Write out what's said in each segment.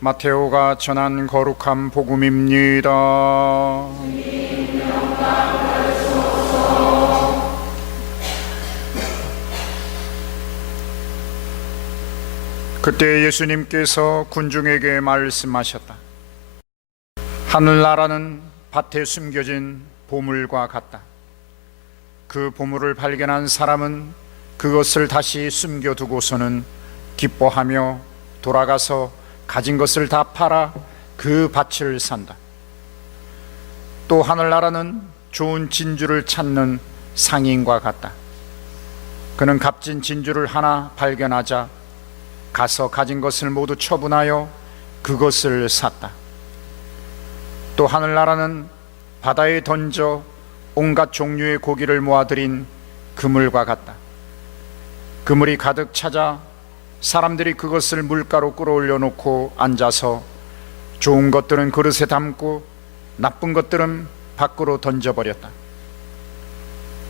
마테오가 전한 거룩한 복음입니다. 그때 예수님께서 군중에게 말씀하셨다. 하늘나라는 밭에 숨겨진 보물과 같다. 그 보물을 발견한 사람은 그것을 다시 숨겨두고서는 기뻐하며 돌아가서 가진 것을 다 팔아 그 밭을 산다. 또 하늘나라는 좋은 진주를 찾는 상인과 같다. 그는 값진 진주를 하나 발견하자 가서 가진 것을 모두 처분하여 그것을 샀다. 또 하늘나라는 바다에 던져 온갖 종류의 고기를 모아들인 그물과 같다. 그물이 가득 차자 사람들이 그것을 물가로 끌어올려 놓고 앉아서 좋은 것들은 그릇에 담고 나쁜 것들은 밖으로 던져버렸다.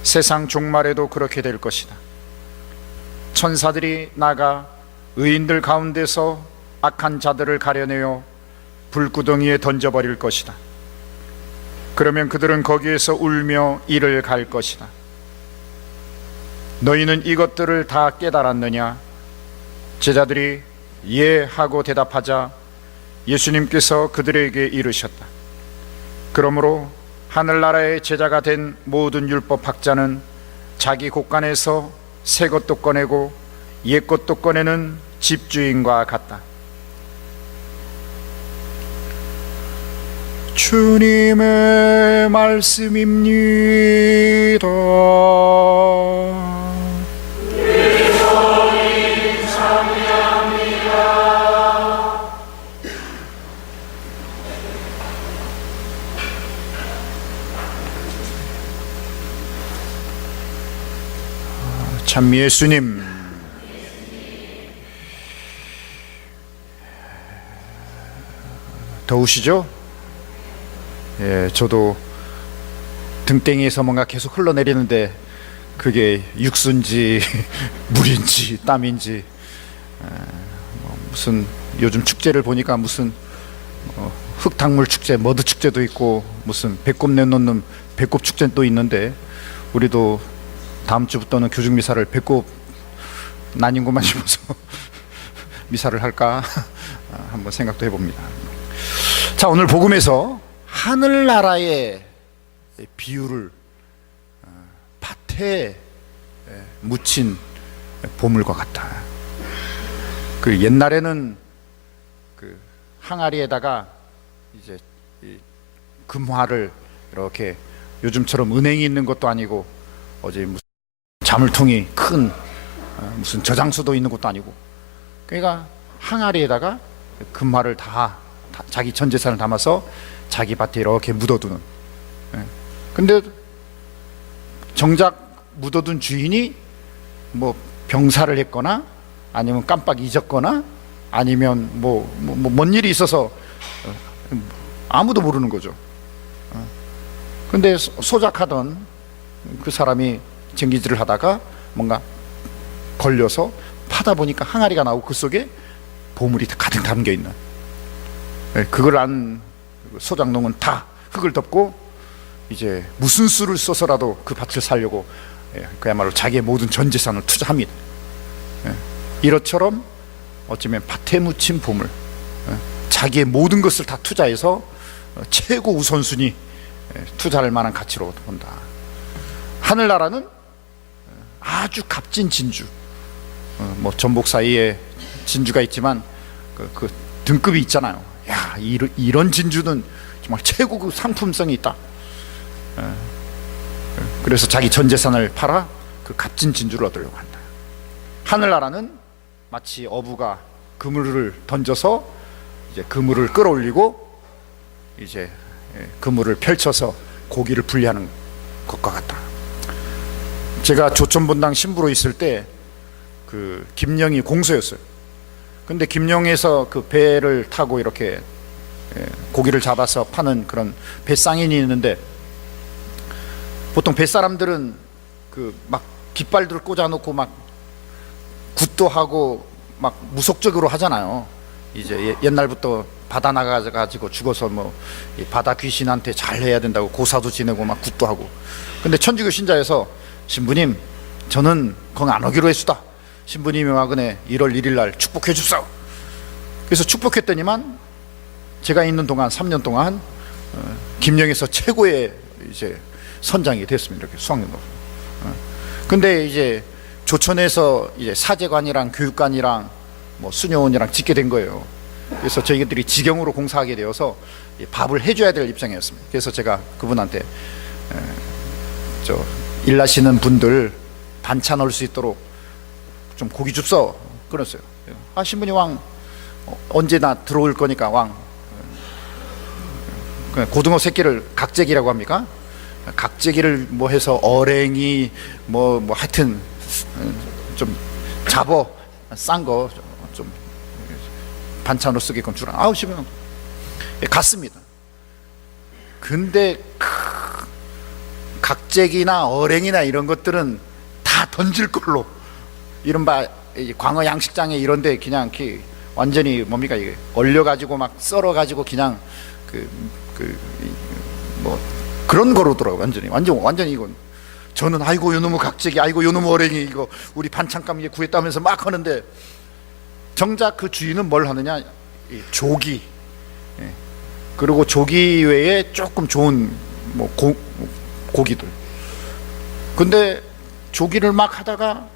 세상 종말에도 그렇게 될 것이다. 천사들이 나가 의인들 가운데서 악한 자들을 가려내어 불구덩이에 던져버릴 것이다. 그러면 그들은 거기에서 울며 이를 갈 것이다. 너희는 이것들을 다 깨달았느냐? 제자들이 예 하고 대답하자 예수님께서 그들에게 이르셨다. 그러므로 하늘나라의 제자가 된 모든 율법학자는 자기 곳간에서 새 것도 꺼내고 옛 것도 꺼내는 집주인과 같다. 주님의 말씀입니다. 참 예수님, 더우시죠? 예, 저도 등땡이에서 뭔가 계속 흘러내리는데 그게 육수인지 물인지 땀인지 무슨 요즘 축제를 보니까 무슨 흙탕물 축제, 머드 축제도 있고 무슨 배꼽 내놓는 배꼽 축제는 또 있는데 우리도 다음 주부터는 교중 미사를 배꼽 나뉜 것만 심어서 미사를 할까 한번 생각도 해봅니다. 자, 오늘 복음에서 하늘나라의 비유를 밭에 묻힌 보물과 같다. 그 옛날에는 그 항아리에다가 이제 금화를 이렇게 요즘처럼 은행이 있는 것도 아니고 어제 무슨 자물통이 큰 무슨 저장소도 있는 것도 아니고 그러니까 항아리에다가 금화를 다 자기 전 재산을 담아서 자기 밭에 이렇게 묻어두는. 근데 정작 묻어둔 주인이 뭐 병사를 했거나 아니면 깜빡 잊었거나 아니면 뭔 일이 있어서 아무도 모르는 거죠. 근데 소작하던 그 사람이 쟁기질을 하다가 뭔가 걸려서 파다 보니까 항아리가 나오고 그 속에 보물이 가득 담겨 있는. 그걸 안 소작농은 다 흙을 덮고 이제 무슨 수를 써서라도 그 밭을 살려고 그야말로 자기의 모든 전 재산을 투자합니다. 이것처럼 어쩌면 밭에 묻힌 보물, 자기의 모든 것을 다 투자해서 최고 우선순위 투자할 만한 가치로 본다. 하늘나라는 아주 값진 진주, 뭐 전복 사이에 진주가 있지만 그 등급이 있잖아요. 야, 이런 진주는 정말 최고 그 상품성이 있다. 그래서 자기 전 재산을 팔아 그 값진 진주를 얻으려고 한다. 하늘나라는 마치 어부가 그물을 던져서 이제 그물을 끌어올리고 이제 그물을 펼쳐서 고기를 분리하는 것과 같다. 제가 조천본당 신부로 있을 때 그 김영이 공소였어요. 근데 김영에서 그 배를 타고 이렇게 고기를 잡아서 파는 그런 배상인이 있는데 보통 뱃사람들은 그 막 깃발들을 꽂아놓고 막 굿도 하고 막 무속적으로 하잖아요. 이제 옛날부터 바다 나가가지고 죽어서 뭐 이 바다 귀신한테 잘해야 된다고 고사도 지내고 막 굿도 하고. 근데 천주교 신자에서 신부님 저는 거기 안 오기로 했수다. 신부님이 와그네 1월 1일 날 축복해 줍사. 그래서 축복했더니만 제가 있는 동안 3년 동안 김영에서 최고의 이제 선장이 됐습니다. 이렇게 수학연구소. 근데 이제 조천에서 이제 사제관이랑 교육관이랑 뭐 수녀원이랑 짓게 된 거예요. 그래서 저희들이 지경으로 공사하게 되어서 밥을 해줘야 될 입장이었습니다. 그래서 제가 그분한테 저 일하시는 분들 반찬 올 수 있도록 좀 고기 줍서 그랬어요. 아 신부님 왕 언제나 들어올 거니까 왕 고등어 새끼를 각재기라고 합니까? 각재기를 뭐 해서 어랭이 뭐 하여튼 좀 잡어 싼 거 좀 반찬으로 쓰게끔 주라. 아우 신부님 갔습니다. 근데 각재기나 어랭이나 이런 것들은 다 던질 걸로 이른바 광어 양식장에 이런데 그냥 이렇게 완전히 뭡니까 이게 얼려가지고 막 썰어가지고 그냥 뭐 그런 거로더라고. 완전히 이건 저는 아이고 요놈의 각재기 아이고 요놈의 어랭이 이거 우리 반찬감 구했다면서 막 하는데 정작 그 주인은 뭘 하느냐 조기 그리고 조기 외에 조금 좋은 뭐 고기들. 근데 조기를 막 하다가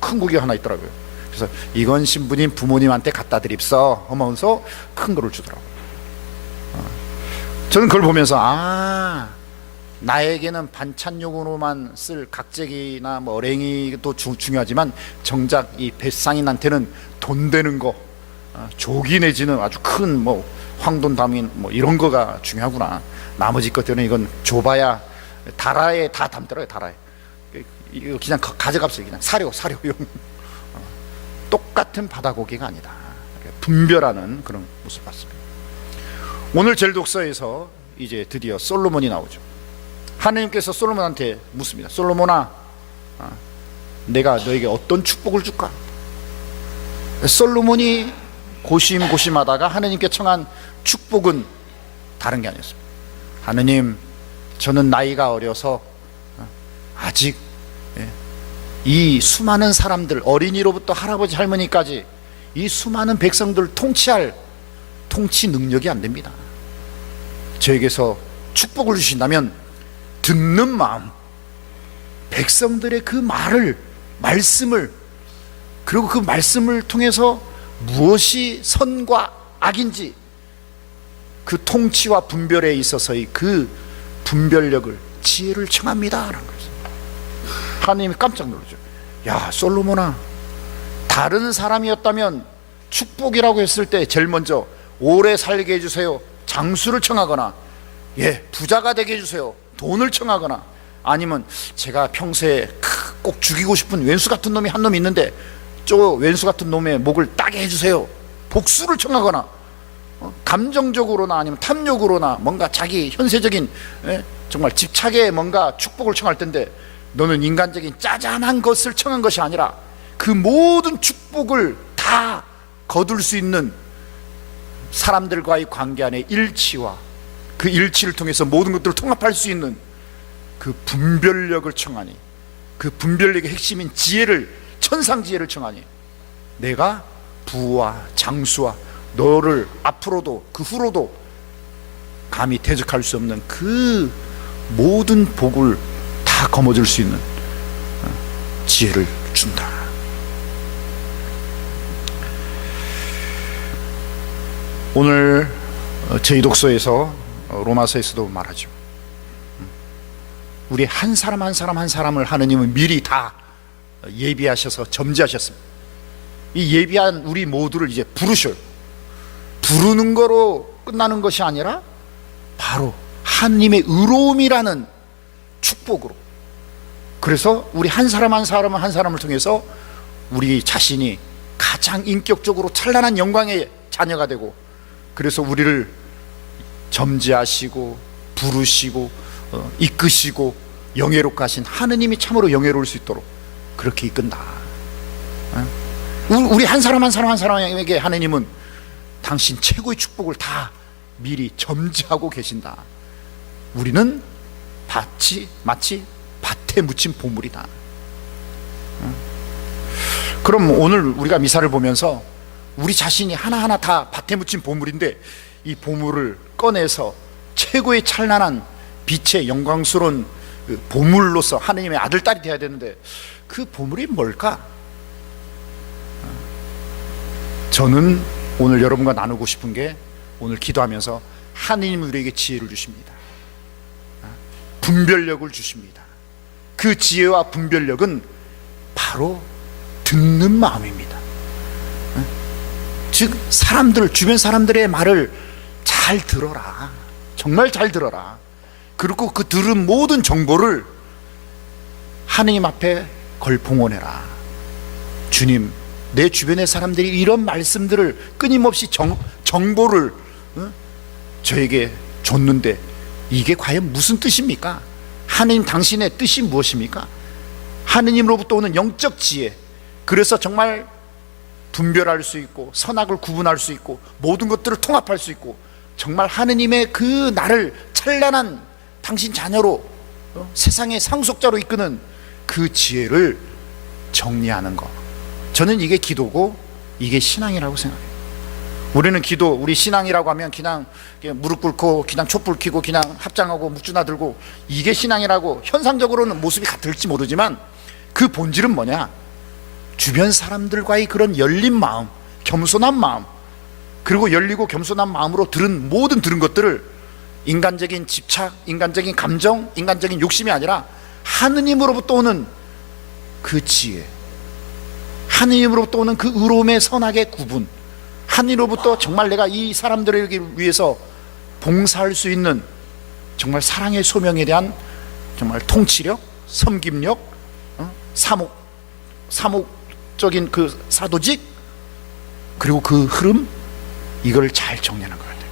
큰 고기 하나 있더라고요. 그래서 이건 신부님 부모님한테 갖다 드립서 하면서 큰 거를 주더라고요. 저는 그걸 보면서 아 나에게는 반찬용으로만 쓸 각재기나 뭐 어랭이도 중요하지만 정작 이 뱃상인한테는 돈 되는 거 조기 내지는 아주 큰 뭐 황돈 담인 뭐 이런 거가 중요하구나. 나머지 것들은 이건 좁아야 다라에 다 담더라고요. 다라에 이거 그냥 가져갑시다. 그냥 사료용 똑같은 바다고기가 아니다. 분별하는 그런 모습을 봤습니다. 오늘 제일독서에서 이제 드디어 솔로몬이 나오죠. 하나님께서 솔로몬한테 묻습니다. 솔로몬아, 내가 너에게 어떤 축복을 줄까? 솔로몬이 고심고심하다가 하나님께 청한 축복은 다른 게 아니었습니다. 하느님, 저는 나이가 어려서 아직 이 수많은 사람들, 어린이로부터 할아버지 할머니까지 이 수많은 백성들을 통치할 통치 능력이 안 됩니다. 저에게서 축복을 주신다면 듣는 마음, 백성들의 그 말씀을 그리고 그 말씀을 통해서 무엇이 선과 악인지 그 통치와 분별에 있어서의 그 분별력을 지혜를 청합니다 라는 거예요. 하나님이 깜짝 놀라죠. 야 솔로몬아, 다른 사람이었다면 축복이라고 했을 때 제일 먼저 오래 살게 해주세요, 장수를 청하거나 부자가 되게 해주세요, 돈을 청하거나, 아니면 제가 평소에 꼭 죽이고 싶은 왼수 같은 놈이 한 놈 있는데 저 왼수 같은 놈의 목을 따게 해주세요, 복수를 청하거나, 감정적으로나 아니면 탐욕으로나 뭔가 자기 현세적인 정말 집착에 뭔가 축복을 청할 텐데 너는 인간적인 짜잔한 것을 청한 것이 아니라 그 모든 축복을 다 거둘 수 있는 사람들과의 관계 안에 일치와 그 일치를 통해서 모든 것들을 통합할 수 있는 그 분별력을 청하니, 그 분별력의 핵심인 지혜를, 천상지혜를 청하니 내가 부와 장수와 너를 앞으로도 그 후로도 감히 대적할 수 없는 그 모든 복을 다 거머쥘 수 있는 지혜를 준다. 오늘 저희 독서에서 로마서에서도 말하죠. 우리 한 사람 한 사람을 하느님은 미리 다 예비하셔서 점지하셨습니다. 이 예비한 우리 모두를 이제 부르셔요. 부르는 거로 끝나는 것이 아니라 바로 하나님의 의로움이라는 축복으로, 그래서 우리 한 사람 한 사람을 통해서 우리 자신이 가장 인격적으로 찬란한 영광의 자녀가 되고, 그래서 우리를 점지하시고 부르시고 이끄시고 영예롭게 하신 하느님이 참으로 영예로울 수 있도록 그렇게 이끈다. 우리 한 사람 한 사람에게 하느님은 당신 최고의 축복을 다 미리 점지하고 계신다. 우리는 마치 밭에 묻힌 보물이다. 그럼 오늘 우리가 미사를 보면서 우리 자신이 하나하나 다 밭에 묻힌 보물인데, 이 보물을 꺼내서 최고의 찬란한 빛의 영광스러운 보물로서 하느님의 아들, 딸이 되어야 되는데, 그 보물이 뭘까? 저는 오늘 여러분과 나누고 싶은 게, 오늘 기도하면서 하느님 우리에게 지혜를 주십니다. 분별력을 주십니다. 그 지혜와 분별력은 바로 듣는 마음입니다. 즉 주변 사람들의 말을 잘 들어라. 정말 잘 들어라. 그리고 그 들은 모든 정보를 하느님 앞에 걸봉헌해라. 주님, 내 주변의 사람들이 이런 말씀들을 끊임없이 정보를 저에게 줬는데 이게 과연 무슨 뜻입니까? 하느님, 당신의 뜻이 무엇입니까? 하느님으로부터 오는 영적 지혜, 그래서 정말 분별할 수 있고 선악을 구분할 수 있고 모든 것들을 통합할 수 있고, 정말 하느님의 그 나를 찬란한 당신 자녀로 세상의 상속자로 이끄는 그 지혜를 정리하는 것, 저는 이게 기도고 이게 신앙이라고 생각해요. 우리는 우리 신앙이라고 하면 그냥 무릎 꿇고 그냥 촛불 켜고 그냥 합장하고 묵주나 들고, 이게 신앙이라고 현상적으로는 모습이 같을지 모르지만 그 본질은 뭐냐? 주변 사람들과의 그런 열린 마음, 겸손한 마음, 그리고 열리고 겸손한 마음으로 모든 들은 것들을 인간적인 집착, 인간적인 감정, 인간적인 욕심이 아니라 하느님으로부터 오는 그 지혜, 하느님으로부터 오는 그 의로움의 선악의 구분, 하느님으로부터 정말 내가 이 사람들을 위해서 봉사할 수 있는 정말 사랑의 소명에 대한 정말 통치력, 섬김력, 사목적인 그 사도직, 그리고 그 흐름, 이걸 잘 정리하는 것 같아요.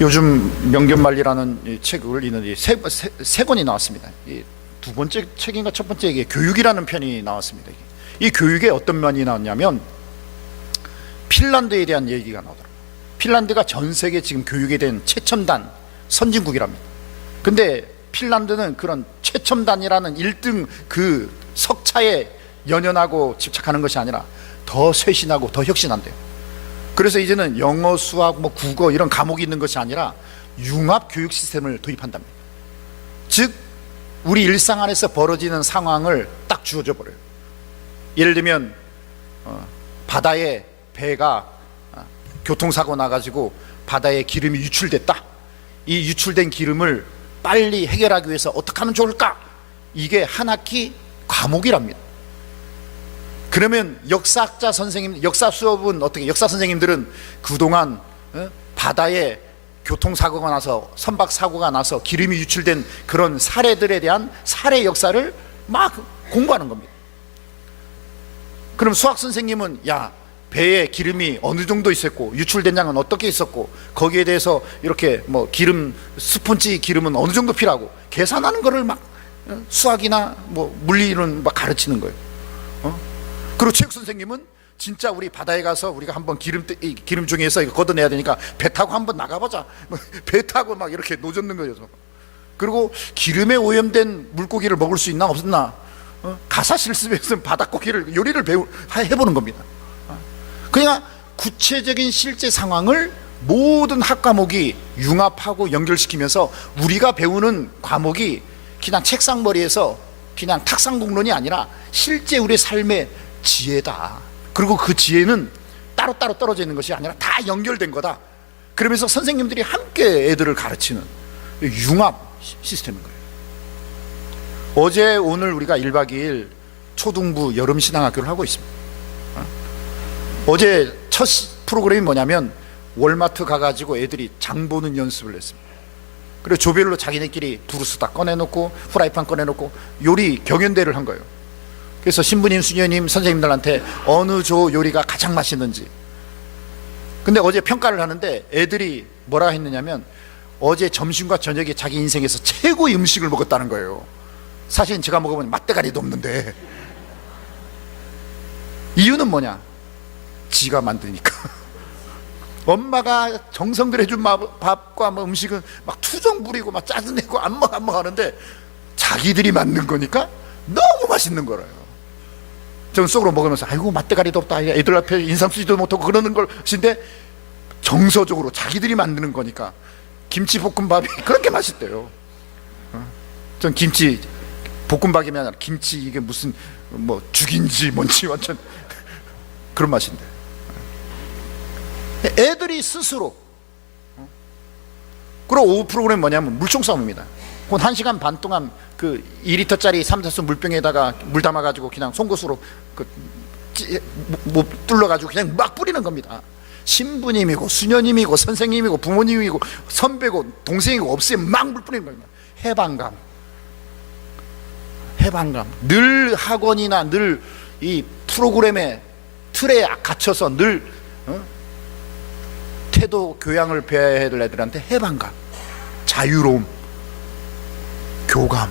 요즘 명견말리라는 책을 읽는데 세 권이 나왔습니다. 이 두 번째 책인가 첫 번째, 이게 교육이라는 편이 나왔습니다. 이 교육에 어떤 면이 나왔냐면 핀란드에 대한 얘기가 나오더라고요. 핀란드가 전 세계 지금 교육에 대한 최첨단 선진국이랍니다. 근데 핀란드는 그런 최첨단이라는 1등 그 석차에 연연하고 집착하는 것이 아니라 더 쇄신하고 더 혁신한대요. 그래서 이제는 영어, 수학, 국어 이런 과목이 있는 것이 아니라 융합 교육 시스템을 도입한답니다. 즉 우리 일상 안에서 벌어지는 상황을 딱 주어져 버려요. 예를 들면 바다에 배가 교통사고 나가지고 바다에 기름이 유출됐다. 이 유출된 기름을 빨리 해결하기 위해서 어떻게 하면 좋을까? 이게 한 학기 과목이랍니다. 그러면 역사학자 선생님, 역사 수업은 어떻게, 역사 선생님들은 그동안 바다에 교통사고가 나서, 선박사고가 나서 기름이 유출된 그런 사례들에 대한 사례 역사를 막 공부하는 겁니다. 그럼 수학 선생님은 배에 기름이 어느 정도 있었고 유출된 양은 어떻게 있었고 거기에 대해서 이렇게 기름, 스폰지 기름은 어느 정도 필요하고 계산하는 거를 막 수학이나 물리는 막 가르치는 거예요. 그리고 체육 선생님은 진짜 우리 바다에 가서 우리가 한번 기름 중에서 이거 걷어내야 되니까 배 타고 한번 나가보자. 배 타고 막 이렇게 노젓는 거죠. 그리고 기름에 오염된 물고기를 먹을 수 있나 없나, 가사 실습에서 바닷고기를 요리를 해보는 겁니다. 그러니까 구체적인 실제 상황을 모든 학과목이 융합하고 연결시키면서 우리가 배우는 과목이 그냥 책상머리에서 그냥 탁상공론이 아니라 실제 우리의 삶의 지혜다. 그리고 그 지혜는 따로따로 떨어져 있는 것이 아니라 다 연결된 거다. 그러면서 선생님들이 함께 애들을 가르치는 융합 시스템인 거예요. 어제 오늘 우리가 1박 2일 초등부 여름신앙학교를 하고 있습니다. 어제 첫 프로그램이 뭐냐면 월마트 가가지고 애들이 장 보는 연습을 했습니다. 그리고 조별로 자기네끼리 두루스 다 꺼내놓고 프라이팬 꺼내놓고 요리 경연대회를 한 거예요. 그래서 신부님, 수녀님, 선생님들한테 어느 조 요리가 가장 맛있는지. 근데 어제 평가를 하는데 애들이 뭐라 했느냐면 어제 점심과 저녁에 자기 인생에서 최고의 음식을 먹었다는 거예요. 사실은 제가 먹어보니 맛대가리도 없는데 이유는 뭐냐? 지가 만드니까. 엄마가 정성 들여 준 밥과 뭐 음식은 막 투정 부리고 막 짜증내고 안 먹 하는데 자기들이 만든 거니까 너무 맛있는 거래요. 저는 속으로 먹으면서 아이고 맛대가리도 없다, 애들 앞에 인상 쓰지도 못하고 그러는 것인데 정서적으로 자기들이 만드는 거니까 김치볶음밥이 그렇게 맛있대요. 전 김치 볶음밥이 아니라 김치 이게 무슨 뭐 죽인지 뭔지 완전 그런 맛인데, 애들이 스스로. 그리고 오후 프로그램 뭐냐면 물총 싸움입니다. 곧 1시간 반 동안 그 2리터짜리 3다수 물병에다가 물 담아가지고 그냥 송곳으로 뭐 뚫러가지고 그냥 막 뿌리는 겁니다. 신부님이고 수녀님이고 선생님이고 부모님이고 선배고 동생이고 없으면 막 물 뿌리는 겁니다. 해방감. 늘 학원이나 늘 이 프로그램의 틀에 갇혀서 늘 태도 교양을 배워야 될 애들한테 해방감, 자유로움, 교감.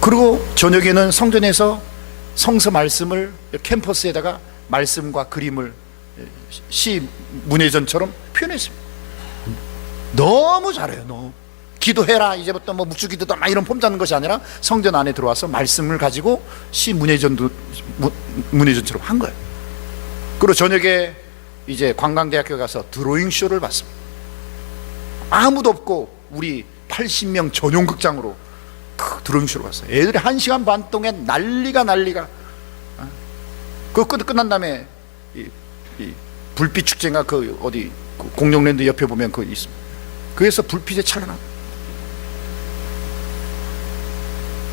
그리고 저녁에는 성전에서 성서 말씀을 캠퍼스에다가 말씀과 그림을 시 문예전처럼 표현했습니다. 너무 잘해요. 너무. 기도해라 이제부터 뭐 묵주기도다 막 이런 폼 잡는 것이 아니라 성전 안에 들어와서 말씀을 가지고 시 문예전처럼 한 거예요. 그리고 저녁에 이제 관광대학교 가서 드로잉 쇼를 봤습니다. 아무도 없고 우리 80명 전용 극장으로 드로잉 쇼를 봤어요. 애들이 1시간 반 동안 난리가. 그거 끝난 다음에 이 불빛 축제가 그 어디 그 공룡랜드 옆에 보면 그거 있습니다. 그래서 불빛에 찬란합니다.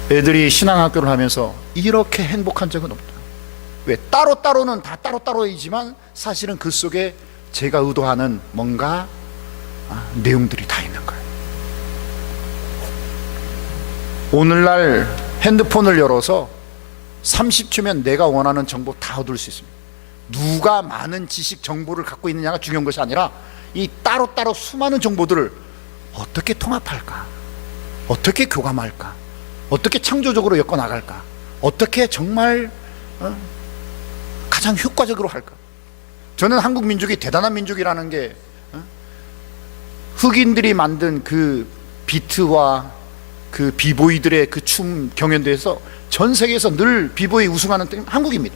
애들이 신앙학교를 하면서 이렇게 행복한 적은 없다. 왜? 따로따로는 다 따로따로이지만 사실은 그 속에 제가 의도하는 뭔가 내용들이 다 있는 거예요. 오늘날 핸드폰을 열어서 30초면 내가 원하는 정보 다 얻을 수 있습니다. 누가 많은 지식 정보를 갖고 있느냐가 중요한 것이 아니라 이 따로따로 수많은 정보들을 어떻게 통합할까, 어떻게 교감할까, 어떻게 창조적으로 엮어나갈까, 어떻게 정말 가장 효과적으로 할까. 저는 한국 민족이 대단한 민족이라는 게 흑인들이 만든 그 비트와 그 비보이들의 그 춤 경연대에서 전 세계에서 늘 비보이 우승하는 때는 한국입니다.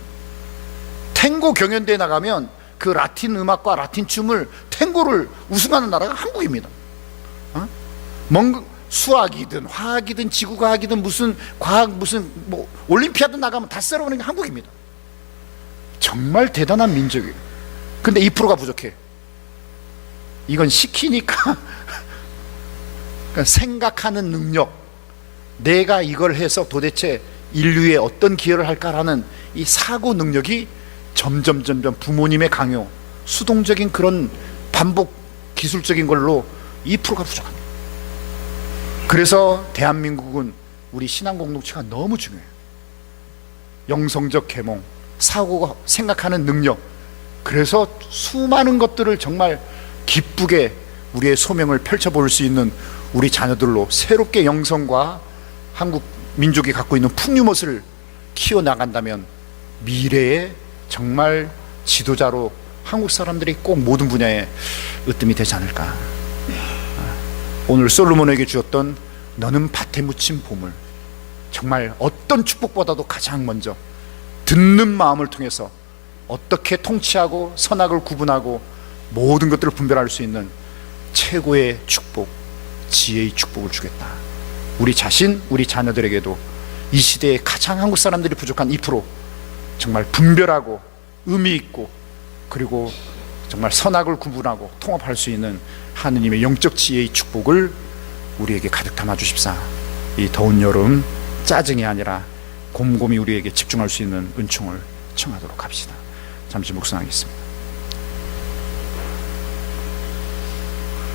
탱고 경연대에 나가면 그 라틴 음악과 라틴 춤을 탱고를 우승하는 나라가 한국입니다. 수학이든 화학이든 지구과학이든 무슨 과학 무슨 뭐 올림피아드 나가면 다 썰어보는 게 한국입니다. 정말 대단한 민족이에요. 근데 2%가 부족해. 이건 시키니까 생각하는 능력, 내가 이걸 해서 도대체 인류에 어떤 기여를 할까라는 이 사고 능력이 점점 부모님의 강요, 수동적인 그런 반복 기술적인 걸로 2%가 부족합니다. 그래서 대한민국은 우리 신앙 공동체가 너무 중요해요. 영성적 계몽, 사고가 생각하는 능력. 그래서 수많은 것들을 정말 기쁘게 우리의 소명을 펼쳐볼 수 있는 우리 자녀들로 새롭게 영성과 한국 민족이 갖고 있는 풍류멋을 키워나간다면 미래에 정말 지도자로 한국 사람들이 꼭 모든 분야에 으뜸이 되지 않을까. 오늘 솔로몬에게 주었던 너는 밭에 묻힌 보물, 정말 어떤 축복보다도 가장 먼저 듣는 마음을 통해서 어떻게 통치하고 선악을 구분하고 모든 것들을 분별할 수 있는 최고의 축복, 지혜의 축복을 주겠다. 우리 자신, 우리 자녀들에게도 이 시대에 가장 한국 사람들이 부족한 2%, 정말 분별하고 의미 있고 그리고 정말 선악을 구분하고 통합할 수 있는 하느님의 영적 지혜의 축복을 우리에게 가득 담아 주십사. 이 더운 여름 짜증이 아니라 곰곰이 우리에게 집중할 수 있는 은총을 청하도록 합시다. 잠시 묵상하겠습니다.